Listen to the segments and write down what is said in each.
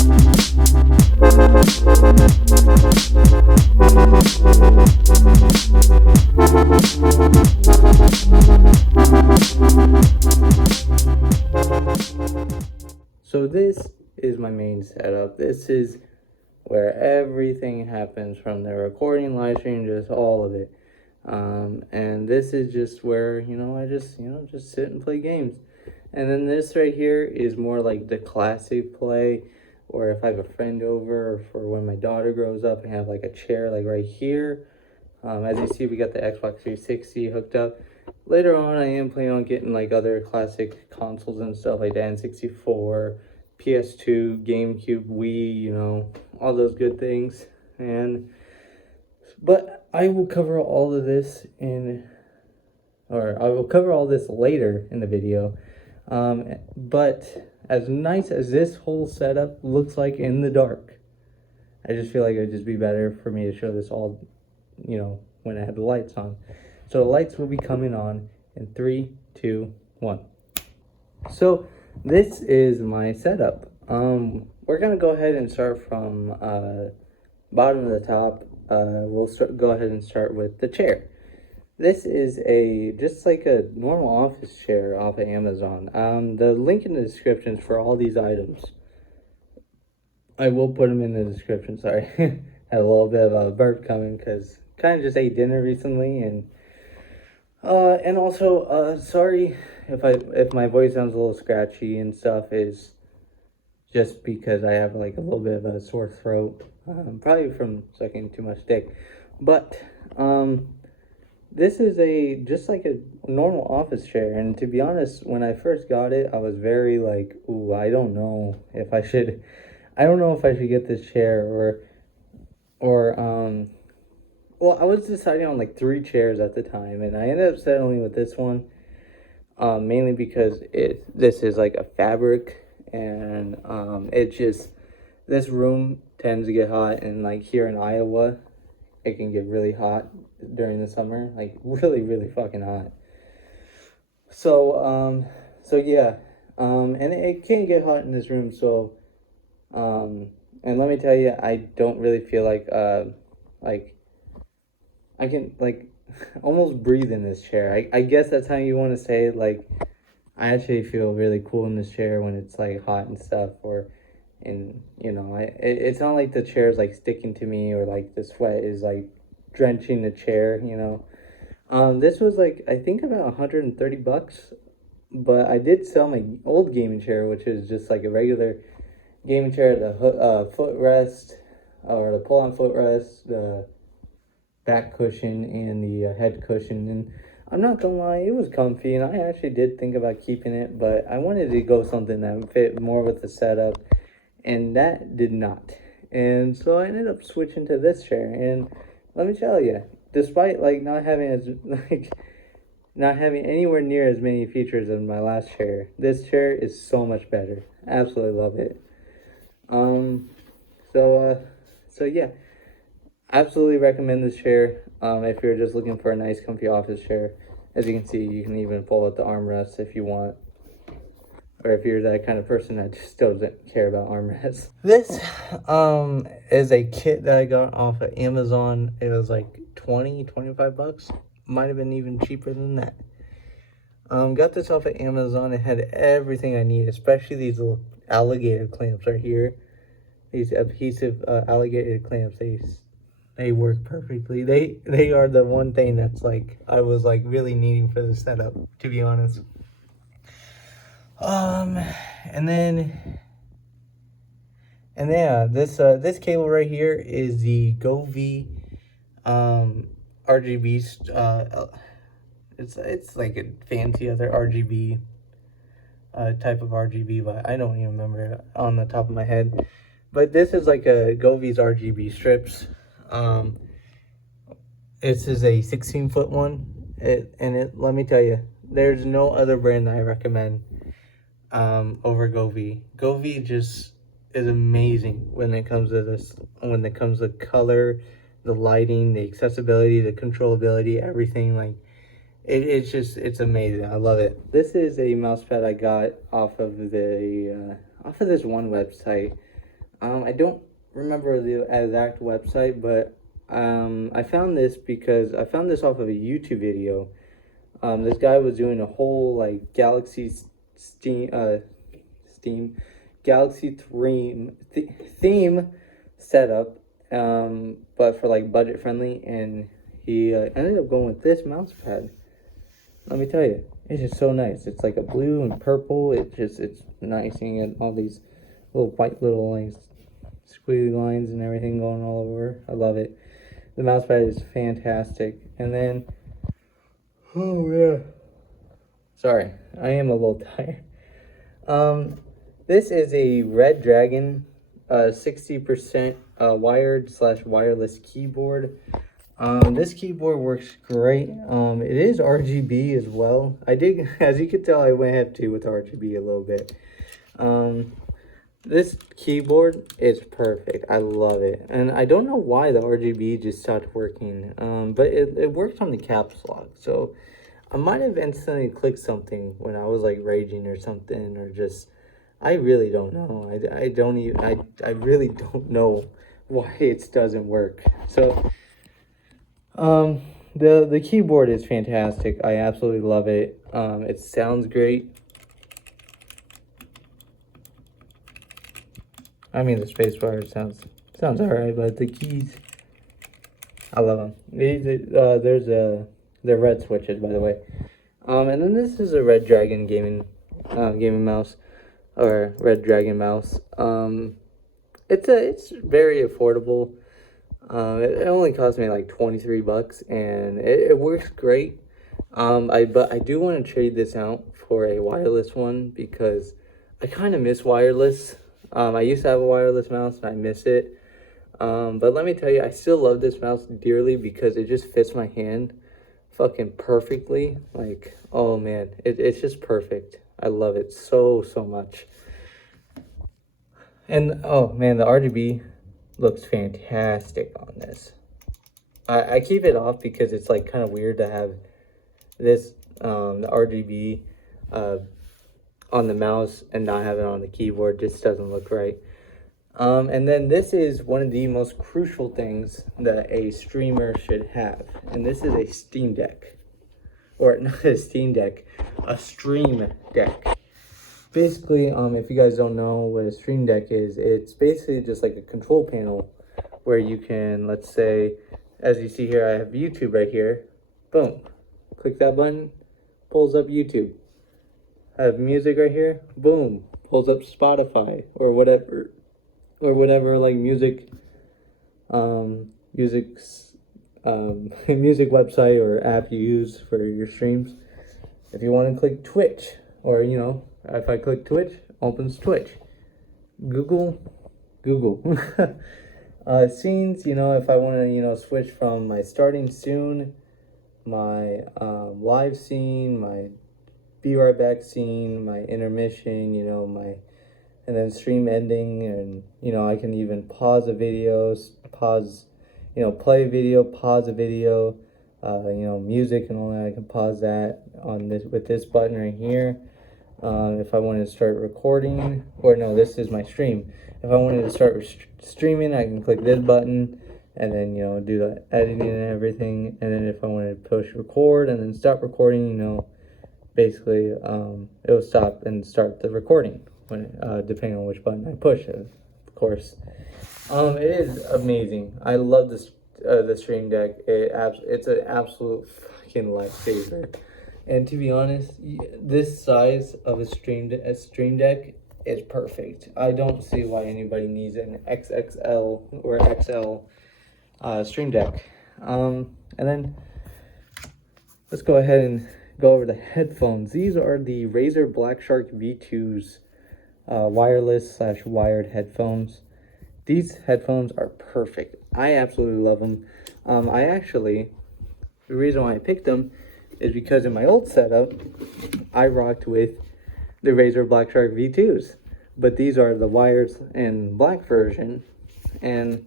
So this is my main setup. This is where everything happens, from the recording, live stream, just all of it. And this is just where, I just sit and play games. And then this right here is more like the classic play, or if I have a friend over, or for when my daughter grows up and have like a chair like right here. As you see, we got the Xbox 360 hooked up. Later on, I am planning on getting like other classic consoles and stuff like the N64, PS2, GameCube, Wii, all those good things. But I will cover all of this I will cover all this later in the video. But as nice as this whole setup looks like in the dark, I just feel like it would just be better for me to show this all, when I have the lights on. So the lights will be coming on in 3, 2, 1. So this is my setup. We're gonna go ahead and start from bottom to the top. We'll go ahead and start with the chair. This is just like a normal office chair off of Amazon. The link in the description for all these items. I will put them in the description. Sorry, had a little bit of a burp coming because kind of just ate dinner recently, and also sorry if my voice sounds a little scratchy and stuff. Is just because I have like a little bit of a sore throat, probably from sucking too much dick. But this is just like a normal office chair, and to be honest, when I first got it, I was very like, ooh, I don't know if I should get this chair, or well, I was deciding on like 3 chairs at the time, and I ended up settling with this one, mainly because this is like a fabric, and this room tends to get hot, and like here in Iowa, it can get really hot during the summer, like really, really fucking hot. So yeah, and it can get hot in this room, so, and let me tell you, I don't really feel like I can like almost breathe in this chair. I guess that's how you want to say it. Like, I actually feel really cool in this chair when it's like hot and stuff, it's not like the chair is like sticking to me, or like the sweat is like drenching the chair. This was like, I think about $130, but I did sell my old gaming chair, which is just like a regular gaming chair, the footrest, or the pull-on footrest, the back cushion, and the head cushion. And I'm not gonna lie, it was comfy, and I actually did think about keeping it, but I wanted to go something that fit more with the setup, and that did not. And so I ended up switching to this chair, and let me tell you, despite like not having anywhere near as many features as my last chair, this chair is so much better. Absolutely love it. So yeah, absolutely recommend this chair. If you're just looking for a nice, comfy office chair. As you can see, you can even pull out the armrest if you want, or if you're that kind of person that just doesn't care about armrests. This is a kit that I got off of Amazon. It was like 25 bucks. Might have been even cheaper than that. Got this off of Amazon. It had everything I need, especially these little alligator clamps right here. These adhesive alligator clamps. They work perfectly. They are the one thing that's like I was like really needing for the setup, to be honest. And yeah, this cable right here is the Govee RGB. It's like a fancy other RGB type of RGB, but I don't even remember it on the top of my head. But this is like a Govee's RGB strips. This is a 16-foot one. Let me tell you, there's no other brand that I recommend over Govee. Govee just is amazing when it comes to this. When it comes to color, the lighting, the accessibility, the controllability, everything. Like it's amazing. I love it. This is a mouse pad I got off of this one website. I don't remember the exact website, but I found this because I found this off of a YouTube video. This guy was doing a whole like Steam Galaxy theme setup, but for like budget friendly, and he ended up going with this mouse pad. Let me tell you, it's just so nice. It's like a blue and purple. It's nice. You get all these little white little like squiggly lines and everything going all over. I love it. The mouse pad is fantastic. And then, oh yeah, sorry, I am a little tired. This is a Red Dragon, 60% wired / wireless keyboard. This keyboard works great. It is RGB as well. I did, as you can tell, I went ahead too with RGB a little bit. This keyboard is perfect. I love it. And I don't know why the RGB just stopped working. But it worked on the caps lock. So I might have instantly clicked something when I was like raging or something, or just, I really don't know. I really don't know why it doesn't work. So the keyboard is fantastic. I absolutely love it. It sounds great. I mean, the spacebar sounds alright, but the keys, I love them. They're red switches, by the way. And then this is a Red Dragon gaming mouse, or Red Dragon mouse. It's very affordable. It only cost me like $23, and it works great. But I do want to trade this out for a wireless one because I kind of miss wireless. I used to have a wireless mouse and I miss it. But let me tell you, I still love this mouse dearly because it just fits my hand fucking perfectly. Like, oh man, it's just perfect. I love it so much. And oh man, the RGB looks fantastic on this. I keep it off because it's like kind of weird to have this the RGB on the mouse and not have it on the keyboard. Just doesn't look right. And then this is one of the most crucial things that a streamer should have, and this is a Steam Deck, or not a Steam Deck, a Stream Deck. Basically, if you guys don't know what a Stream Deck is, it's basically just like a control panel where you can, let's say, as you see here, I have YouTube right here. Boom, click that button, pulls up YouTube. I have music right here. Boom, pulls up Spotify or whatever like music music website or app you use for your streams. If you want to click Twitch, or if I click Twitch, opens Twitch. Google scenes, if I want to switch from my starting soon, my live scene, my be right back scene, my intermission, and then stream ending, and I can even pause a video, play a video, pause a video, music and all that. I can pause that on this with this button right here. If I wanted to start recording, or no, this is my stream. If I wanted to start streaming, I can click this button and then do the editing and everything. And then if I wanted to push record and then stop recording, basically it will stop and start the recording when depending on which button I push, of course. It is amazing. I love this the Stream Deck. It's an absolute fucking lifesaver. And to be honest, this size of a Stream Deck is perfect. I don't see why anybody needs an XXL or XL Stream Deck. And then let's go ahead and go over the headphones. These are the Razer Blackshark V2s wireless / wired headphones. These headphones are perfect. I absolutely love them. The reason why I picked them is because in my old setup, I rocked with the Razer Blackshark V2s, but these are the wired and black version, and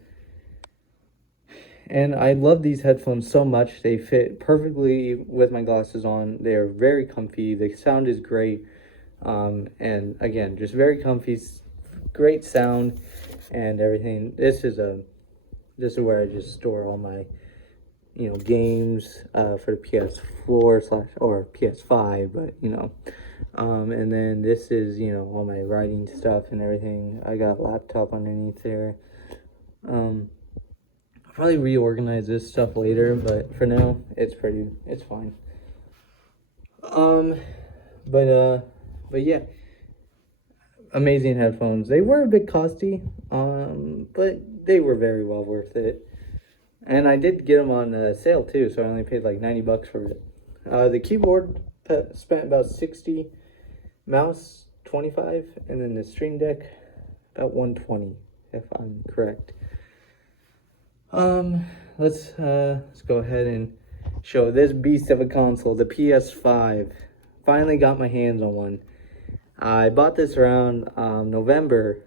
I love these headphones so much. They fit perfectly with my glasses on. They are very comfy. The sound is great, and again, just very comfy, great sound. and everything. This is where I just store all my, games for the PS4 slash or PS5, but and then this is all my writing stuff and everything. I got a laptop underneath there. I'll probably reorganize this stuff later, but for now it's fine. But yeah, amazing headphones. They were a bit costly, but they were very well worth it. And I did get them on sale too, so I only paid like $90 for it. The keyboard spent about 60, mouse 25, and then the Stream Deck about 120, if I'm correct. Let's go ahead and show this beast of a console, the PS5. Finally got my hands on one. I bought this around November.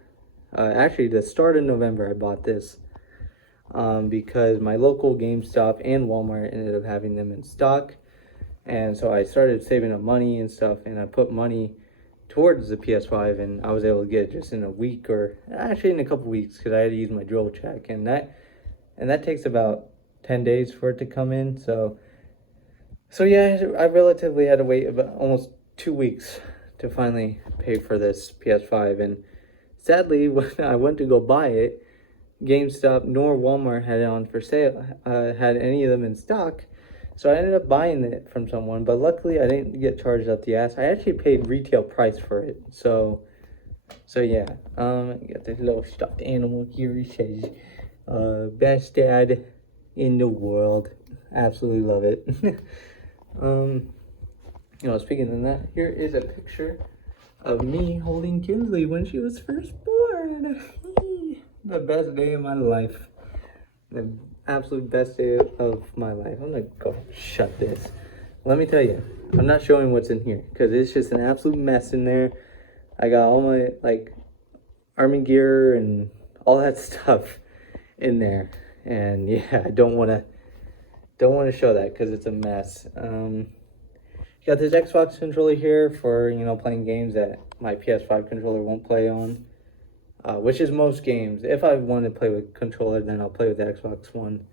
Actually, the start of November, I bought this. Because my local GameStop and Walmart ended up having them in stock. And so I started saving up money and stuff, and I put money towards the PS5, and I was able to get it just in a week, or actually in a couple weeks, because I had to use my drill check, and that takes about 10 days for it to come in. So yeah, I relatively had to wait about almost 2 weeks to finally pay for this PS5, and sadly, when I went to go buy it, GameStop nor Walmart had it on for sale, had any of them in stock. So I ended up buying it from someone, but luckily I didn't get charged up the ass. I actually paid retail price for it. So yeah. You got this little stuffed animal here. It says, best dad in the world. Absolutely love it. Speaking of that, here is a picture of me holding Kinsley when she was first born. The best day of my life. The absolute best day of my life. I'm gonna go shut this. Let me tell you, I'm not showing what's in here because it's just an absolute mess in there. I got all my army gear and all that stuff in there, and yeah, I don't want to show that because it's a mess. Got this Xbox controller here for playing games that my PS5 controller won't play on. Which is most games. If I want to play with controller, then I'll play with the Xbox One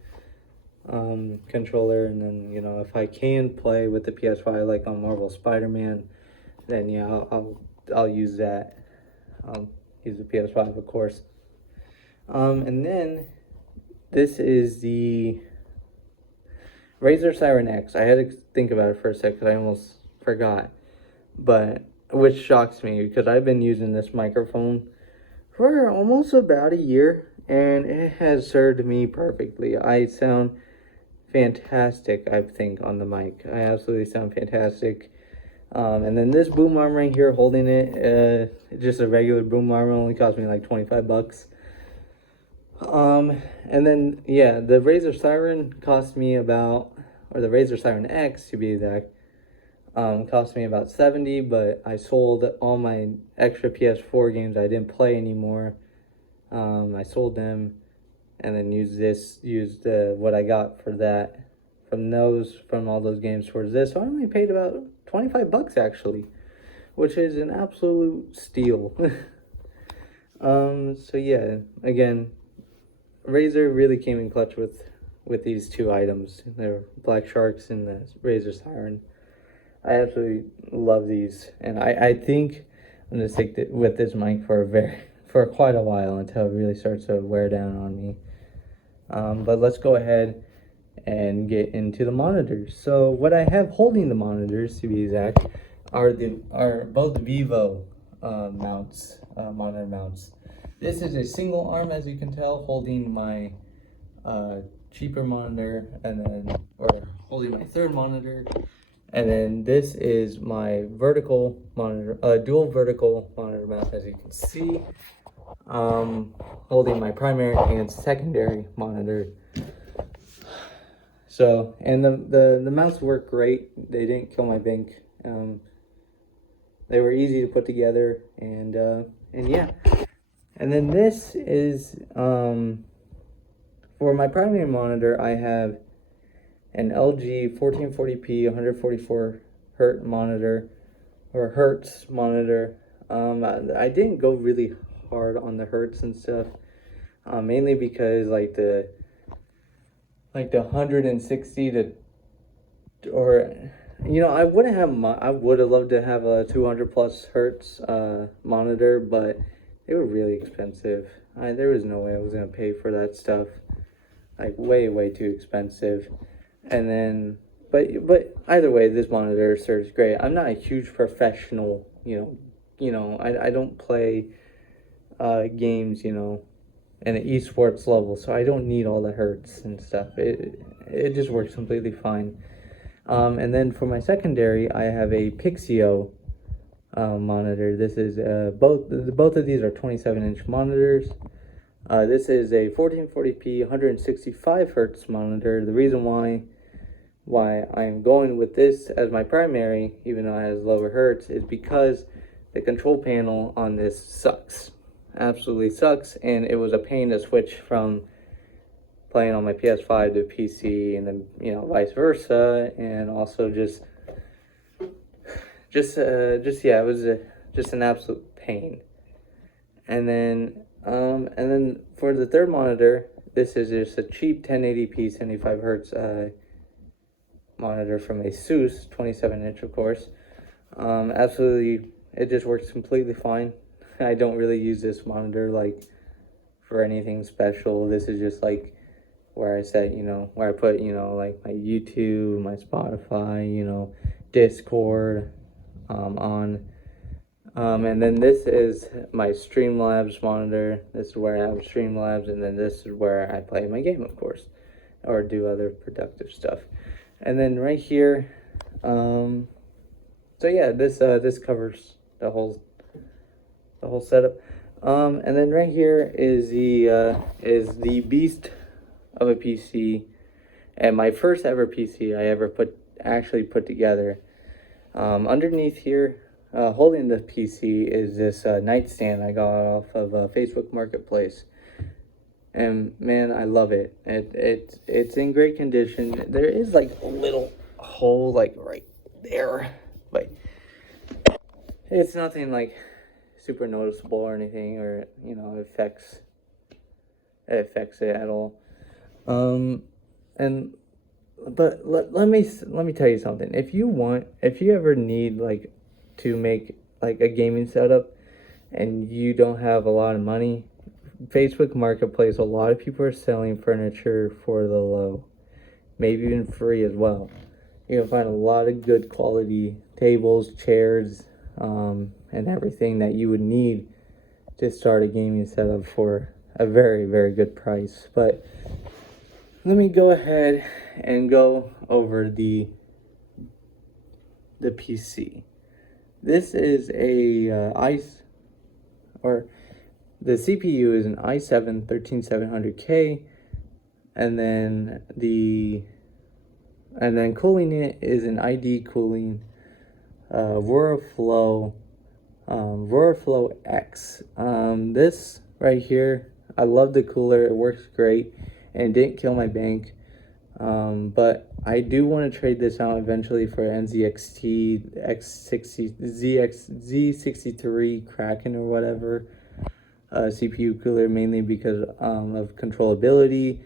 controller, and then if I can play with the PS5, like on Marvel Spider-Man, then yeah, I'll use that. I'll use the PS5, of course. And then this is the Razer Siren X. I had to think about it for a sec because I almost forgot, but which shocks me because I've been using this microphone for almost about a year, and it has served me perfectly. I sound fantastic, I think, on the mic. I absolutely sound fantastic. And then this boom arm right here holding it, just a regular boom arm, only cost me like $25. And then, yeah, the Razer Siren cost me about, or the Razer Siren X to be exact, cost me about $70, but I sold all my extra PS4 games I didn't play anymore. I sold them and then used what I got for that from all those games towards this. So I only paid about $25 actually, which is an absolute steal. So yeah, again, Razer really came in clutch with these two items. They're Black Sharks and the Razer Siren. I absolutely love these, and I think I'm gonna stick with this mic for quite a while until it really starts to wear down on me. But let's go ahead and get into the monitors. So what I have holding the monitors, to be exact, are both Vivo mounts, monitor mounts. This is a single arm, as you can tell, holding my cheaper monitor, or holding my third monitor. And then this is my vertical monitor, dual vertical monitor mount, as you can see, holding my primary and secondary monitor. So, and the mounts work great. They didn't kill my Bink. They were easy to put together, and yeah. And then this is, for my primary monitor, I have an LG 1440p 144 hertz monitor, or hertz monitor. I didn't go really hard on the hertz and stuff mainly because like the 160 to, or I wouldn't have I would have loved to have a 200 plus hertz monitor, but they were really expensive. There was no way I was gonna pay for that stuff, like way too expensive. And then but either way, this monitor serves great. I'm not a huge professional, I don't play games, at an esports level, so I don't need all the hertz and stuff. It just works completely fine. And then for my secondary, I have a Pixio monitor. This is both of these are 27-inch monitors. This is a 1440p 165 hertz monitor. The reason why I'm going with this as my primary, even though it has lower hertz, is because the control panel on this sucks. Absolutely sucks, and it was a pain to switch from playing on my PS5 to PC, and then vice versa, and also just yeah, it was just an absolute pain. And then for the third monitor, this is just a cheap 1080p 75 hertz monitor from Asus, 27-inch, of course. Absolutely, it just works completely fine. I don't really use this monitor like for anything special. This is just like where I set, where I put, like my YouTube, my Spotify, Discord on. And then this is my Streamlabs monitor. This is where I have Streamlabs, and then this is where I play my game, of course, or do other productive stuff. And then right here, so yeah, this covers the whole setup. And then right here is the beast of a PC, and my first ever PC I ever actually put together. Underneath here, holding the PC, is this nightstand I got off of Facebook Marketplace, and man, I love it. It's in great condition. There is like a little hole like right there, but it's nothing like super noticeable or anything, or affects it at all. And but let me tell you something. If you ever need like to make like a gaming setup and you don't have a lot of money, Facebook Marketplace, a lot of people are selling furniture for the low, maybe even free as well. You can find a lot of good quality tables, chairs, and everything that you would need to start a gaming setup for a very good price. But let me go ahead and go over the PC. This is a the CPU is an i7 13700K, and then cooling it is an ID Cooling Roraflow X. This right here, I love the cooler. It works great and it didn't kill my bank. But I do want to trade this out eventually for NZXT X60 Z63 Kraken or whatever CPU cooler, mainly because of controllability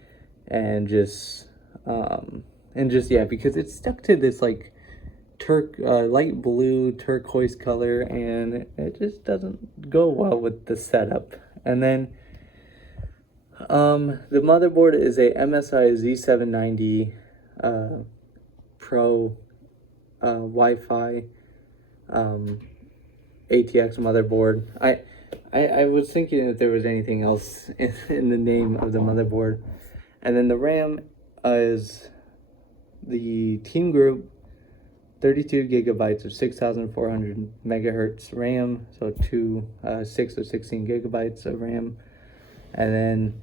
and just yeah, because it's stuck to this like light blue turquoise color, and it just doesn't go well with the setup. And then the motherboard is a MSI Z790 Pro Wi-Fi ATX motherboard. I was thinking if there was anything else in the name of the motherboard. And then the RAM is the Team Group 32 gigabytes of 6400 megahertz RAM, so 6 or 16 gigabytes of RAM. And then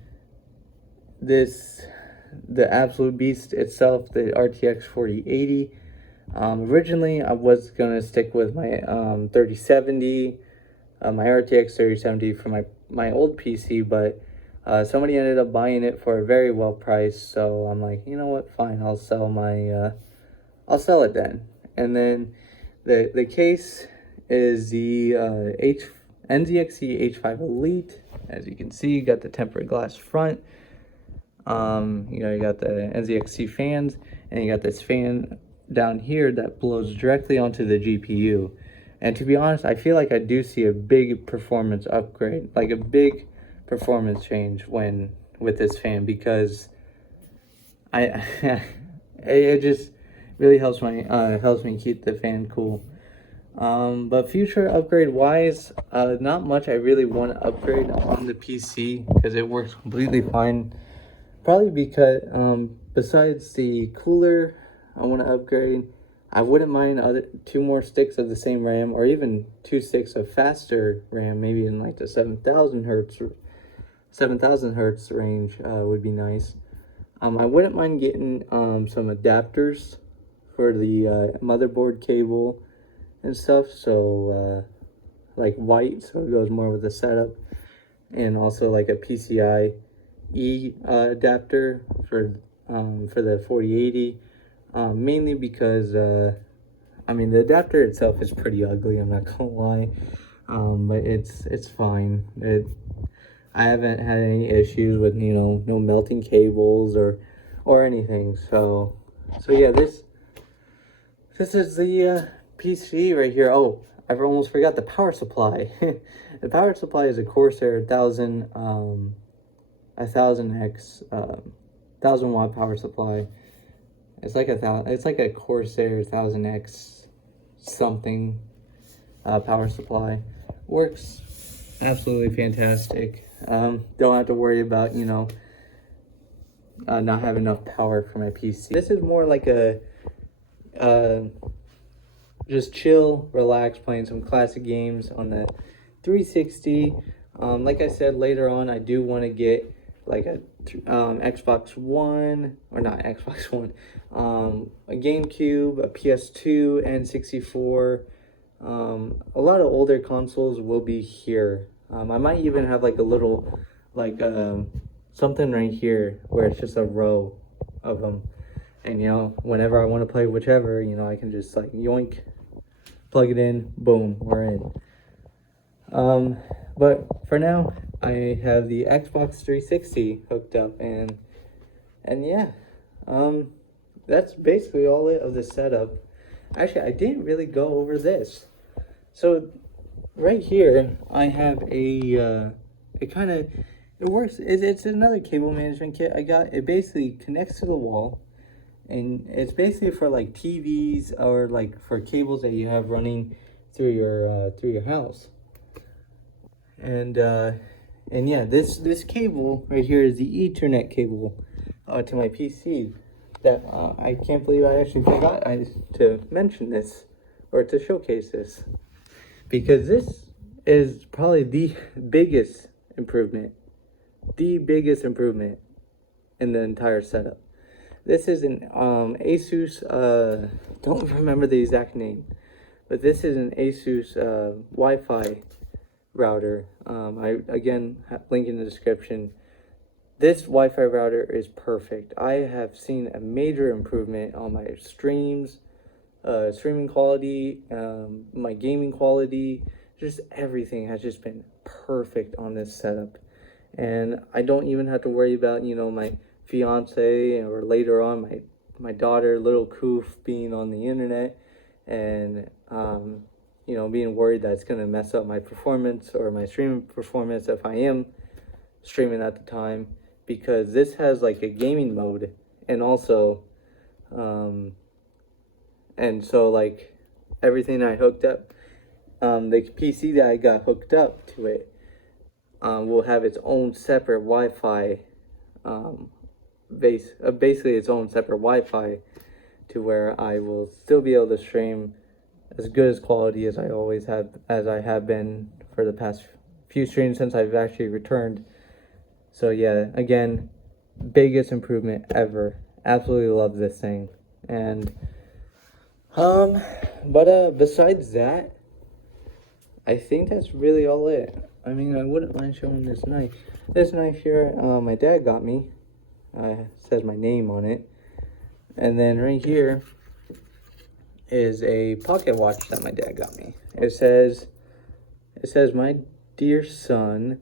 the absolute beast itself, the RTX 4080. Originally I was gonna stick with my 3070, my RTX 3070 for my old PC, but somebody ended up buying it for a very well price, so I'm like, you know what, fine, I'll sell it then. And then the case is the NZXT H5 Elite. As you can see, you got the tempered glass front. You got the NZXT fans, and you got this fan down here that blows directly onto the GPU. And to be honest, I feel like I do see a big performance upgrade, like a big performance change with this fan, because it just really helps me keep the fan cool. But future upgrade wise, not much I really want to upgrade on the PC because it works completely fine. Probably because besides the cooler, I want to upgrade. I wouldn't mind 2 more sticks of the same RAM, or even 2 sticks of faster RAM, maybe in like the 7,000 hertz range would be nice. I wouldn't mind getting some adapters for the motherboard cable and stuff, so like white, so it goes more with the setup, and also like a PCIe adapter for the 4080, mainly because I mean, the adapter itself is pretty ugly, I'm not gonna lie, but it's fine. I haven't had any issues with, no melting cables or anything. So yeah, this is the PC right here. Oh, I almost forgot the power supply. The power supply is a Corsair 1000X 1000-watt power supply. It's like a Corsair 1000X something power supply. Works absolutely fantastic. Don't have to worry about not having enough power for my PC. This is more like a just chill, relax, playing some classic games on the 360. Like I said, later on I do want to get like a Xbox One, or not Xbox One, a GameCube, a PS2, N64. A lot of older consoles will be here. I might even have like a little, like something right here where it's just a row of them, and whenever I want to play whichever, I can just like yoink, plug it in, boom, we're in. But for now, I have the Xbox 360 hooked up, and yeah, that's basically all of the setup. Actually, I didn't really go over this. So right here, I have it works. It's another cable management kit I got. It basically connects to the wall, and it's basically for like TVs, or like for cables that you have running through your house. And yeah, this cable right here is the Ethernet cable to my PC. That I can't believe I actually forgot to mention this, or to showcase this, because this is probably the biggest improvement in the entire setup. This is an Asus, don't remember the exact name, but this is an Asus Wi-Fi router. I again link in the description. This Wi-Fi router is perfect. I have seen a major improvement on my streaming quality, my gaming quality, just everything has just been perfect on this setup. And I don't even have to worry about, my fiance, or later on my daughter, little Koof, being on the internet, and being worried that it's going to mess up my performance, or my streaming performance if I am streaming at the time, because this has like a gaming mode, and also and so like everything I hooked up, the PC that I got hooked up to it will have its own separate Wi-Fi basically its own separate Wi-Fi, to where I will still be able to stream as good as quality as I have been for the past few streams since I've actually returned. So yeah, again, biggest improvement ever. Absolutely love this thing. And besides that, I think that's really all it. I mean, I wouldn't mind showing this knife. This knife here, my dad got me. Says my name on it. And then right here is a pocket watch that my dad got me. It says my Dear son,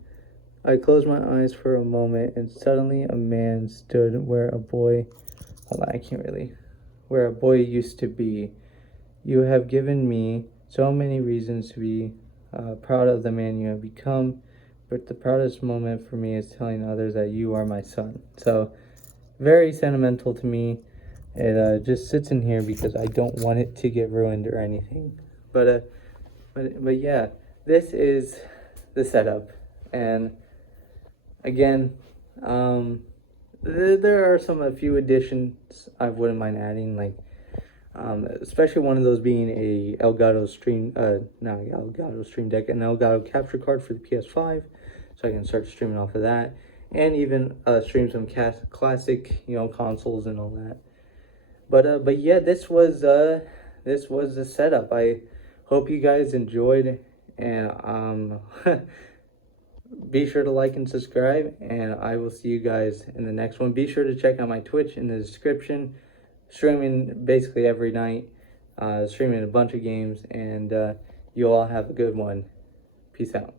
I closed my eyes for a moment and suddenly a man stood where a boy, hold on, I can't really, where a boy used to be. You have given me so many reasons to be proud of the man you have become, but the proudest moment for me is telling others that you are my son. So, very sentimental to me. It just sits in here because I don't want it to get ruined or anything. But yeah, this is the setup, and again, there are a few additions I wouldn't mind adding, like especially one of those being a Elgato not Elgato Stream Deck, an Elgato capture card for the PS5, so I can start streaming off of that, and even stream some classic, consoles and all that. But yeah, this was the setup. I hope you guys enjoyed, and be sure to like and subscribe, and I will see you guys in the next one. Be sure to check out my Twitch in the description. Streaming basically every night, streaming a bunch of games, and you all have a good one. Peace out.